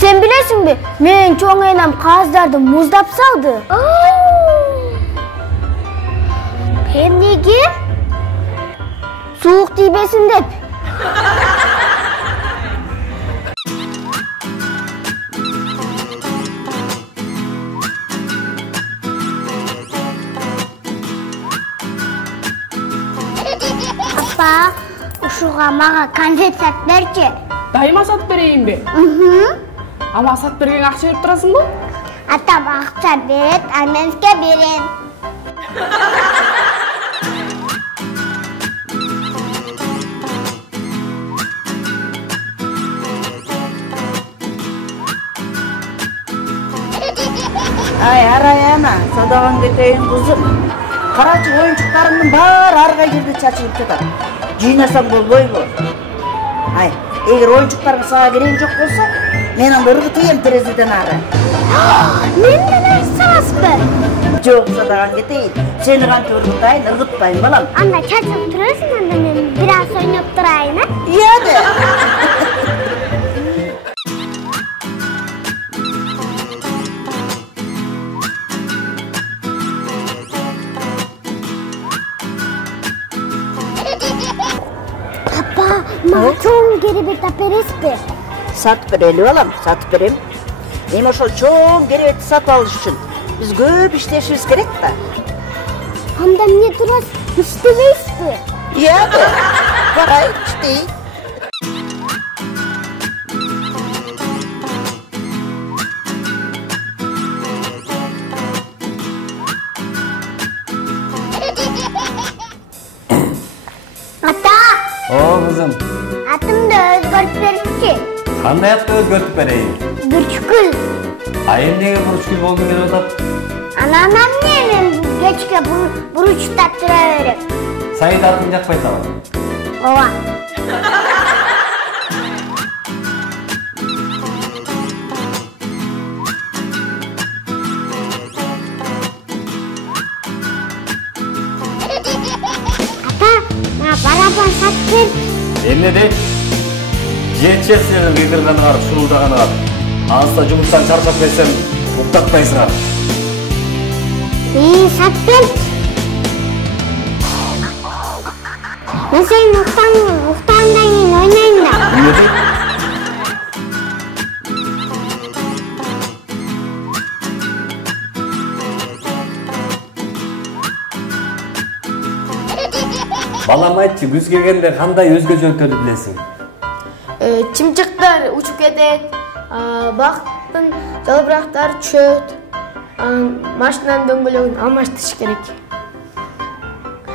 Sen bilesin mi? Men çoğun enam kağızlardı muzdap saldı. Hem nege? Soğuk deybesin dep. Appa, uşuğa mağa konfet sat berçi. Dayıma satıp bereyim be. Ama sat bergen akça verip turasın bu? Atam akça beret, annenizge berin. Ay aray ana, sadağın keteyim kızım. Karaçı oyuncuklarımın bar arga girdi çaçılıp tutar. Jiynasam bolboy bu. Ay, eğer oyuncuklarım sağa gireyim çok olsa, men onu ırgıtayım terezeden ara. Menden ayırsas be. Çok sadağın keteyim, seni kanki ırgıtayın, ırgıtmayın balam. Anna çaçılıp turasın anda men biraz oynayıp durayın ha? İyi de. Appa, mağa çoğun geri bir taperes be. Sat bereli balam, sat berem. Men oşol çoğun gerebeti sat alış üçün. Biz köp işleşimiz gerek da. Hamda ne duras, iştemeyiz be. İyi de. Karay işte. Ata, Oo kızım. atım da özgürlük verirse. Qanday yaptı özgörtüp bereyim? Gürçükül. Ayım nege burçkül boldu gelip atat? Anam ne men geçke buruç tattıra verip. Sayit atın jakpay taban. Ova. Ata, na baraban sattın. Emne de? Жетчес сенің қиқырғаны қарып, шуылдағаны қарып. Анысында жұмыстан шаршап келсем, ұқтатпайсың қарып. Sattın. Ben senin muhtarından yine oynayayım da. Emne de? Балам айтчы, күз келгенде қандай өзгөчөлүктөрдү билесиң? Чымчыктар учуп кетет, бактын жалбырактар түшөт, машинанын дөңгөлөгүн алмаштырыш керек.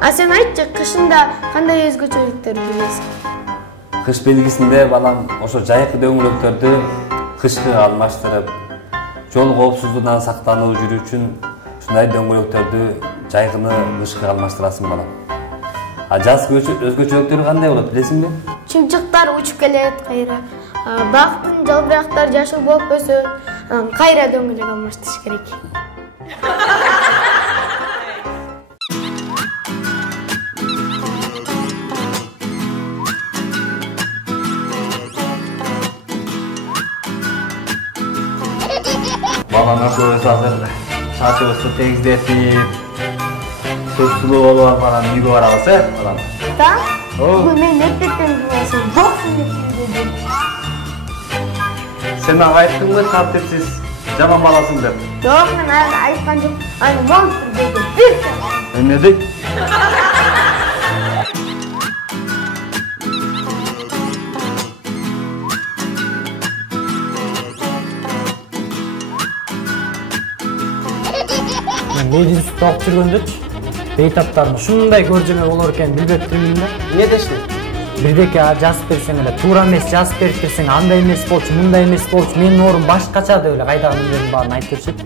А сен айтчы, кышында кандай өзгөчөлүктөрдү билесиң? Кыш белгисинде балам ошо жайкы дөңгөлөктөрдү кышкы алмаштырып, жол коопсуздугунан сактанып жүрүү үчүн ушундай дөңгөлөктөрдү жайкыны кышкы алмаштырасың балам. А жаз өзгөчөлүктөрү кандай болот билесиңби? Чымчыктар учуп келет кайра, бактын жалбырактар жашыл болуп өсөт, кайра дөңгөлөк алмаштырыш керек. Балаңа көбөс азыр чачыбызды тегиздетип, сулуу болуп алган үйгө барабыз, балам. Да? Бүгүн мен мектептен келесиң, жоксуң деп. Сен мага айттыңбы, тартипсиз жаман баласың деп? Жок, мен айткан жок. Аны монстр деди. Бир. Эмне дейт? Мейдин сүтү алып жүргөндөчү бейтаптарын ушундай көржөмө болор экен билбеп турмун да. Эмне дештиң? Бирдеке жазып берсең эле туура эмес жазып берип берсең андай эмес болчу, мындай эмес болчу, менин орун башкача деп эле кайдагы нелердин баарын айтып беришет.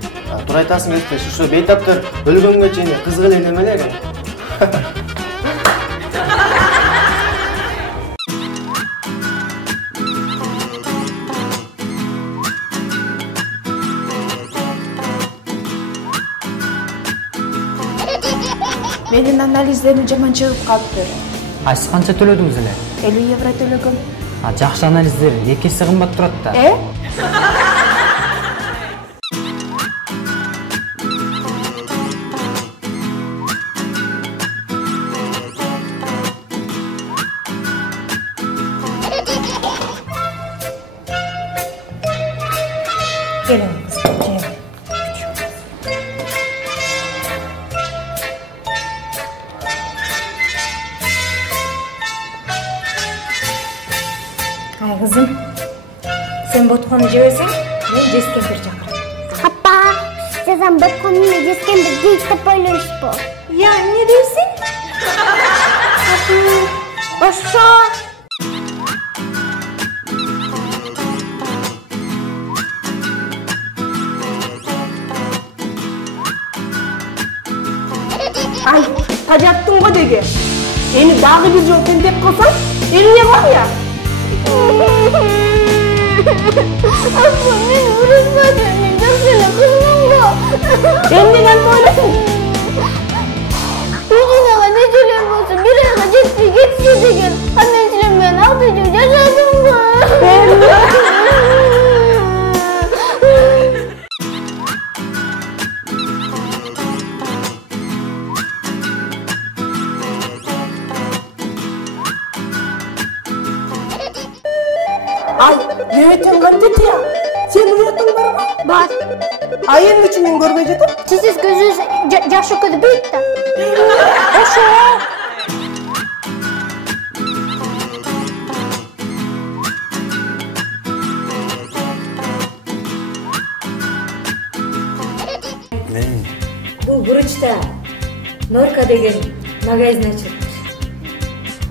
Туура айтасың эстеш, ушу бейтаптар өлгөнгө чейин кызык эле неме эле. Менин анализдерим жаман чыгып калыптыр. Сиз канча төлөдүңүз эле? 50 евро төлөгөм. Жакшы анализдер 2 эсе кымбат турат да. Келin. Ay kızım, sen botkonu jebesең, мен жескендер чакырам. Апа, сен бөткөнүн жескенди дейт деп ойлойсузбу? Я, эмне дейсиң? Ошо. Ай, тажаттың го деге. Сени дагы бир жолу тентеп калсам, эмне бар я? Апа, мен урушпадым, мен жакшылап кыздым го. Эмнеден ойлойсуң? Үйүнөгө нечелер болсо, бир айга жетпей кетсе деген. Андан кийин мен 6 жыл жашадым го. Ay, üyeten kandet ya. Sen üyeten var mı? Бар. Ay, emne için men görmey jetem? Сиз көзүңүз жаш өкөдү бейт да. Ошо. Бул буручта Норка деген магазин ачылыптыр.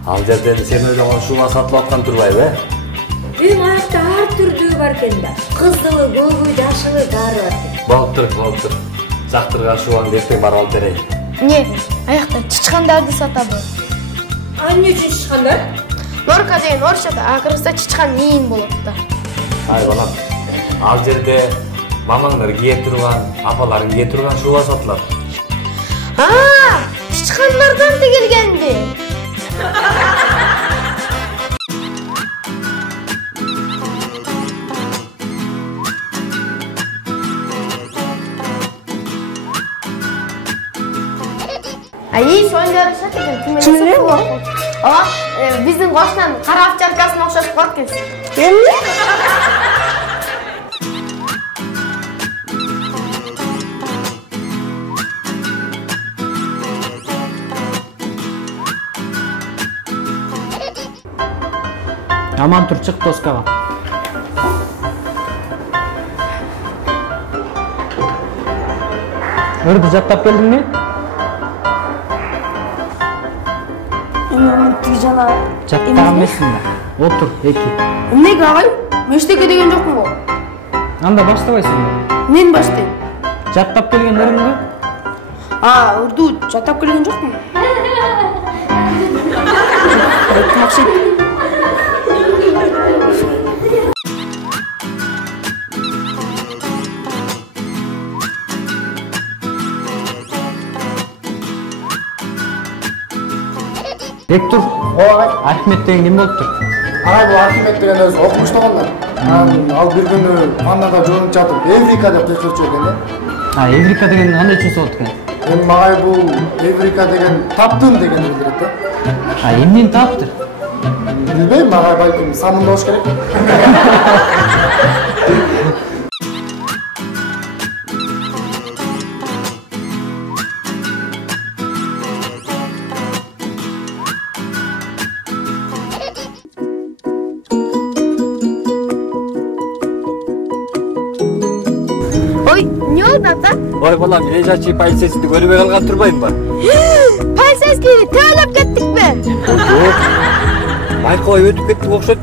Ал жерден сен ойлогон шуба сатылып аткан турбайбы? Үн аякта ар түрдүү бар экен да. Кызылы, көкү, жашылы баары бар. Болуп тур. Жактырган шубаңды эртең барып алып берейин. Не, аякта чычкандарды сатабы. Эмне үчүн чычкандар? Норка деген орусчада акыркысы чычкан ийин болот да. Ай балам, ал жерде мамаңдар кие турган, апаларың кие турган шуба сатылат. Чычкандардан тигилгенди. Ай, соңдары сатыгын ким эле сатып. Биздин кошунан кара овчаркасына окшошуп калат экенсиң. Эмне? Аман тур, чык доскага. Өрдү жаттап келдиңби? Жана. Жаттаган эмессиң да. Отур, 2. Эмнеге агай? Мен эчтеке деген жокмун го. Анда баштабайсың да. Мен баштайм. Жаттап келген өрүңгү? Урду жаттап келген жокмун. Максат. Бектур, Ахмет деген ким болуптур? Ай, бул Архимед деген өзү окумуштагандар. Ал бир күнү ваннада жуунуп жатып, Эврика деп кыйкырчу экен да. Эврика деген кандай чүс болот экен? Эми мага бул Эврика деген таптым деген билдирет да. Эмнени таптыр? Билбейм, мага балким самын болуш керек. Ой, не oldu ata? Ой балам, Лежачий полицейсинди көрбөй калган турбайбы? Полицейский töөлөп кеттик ми? Байкабай өтүп кеттик окшойт.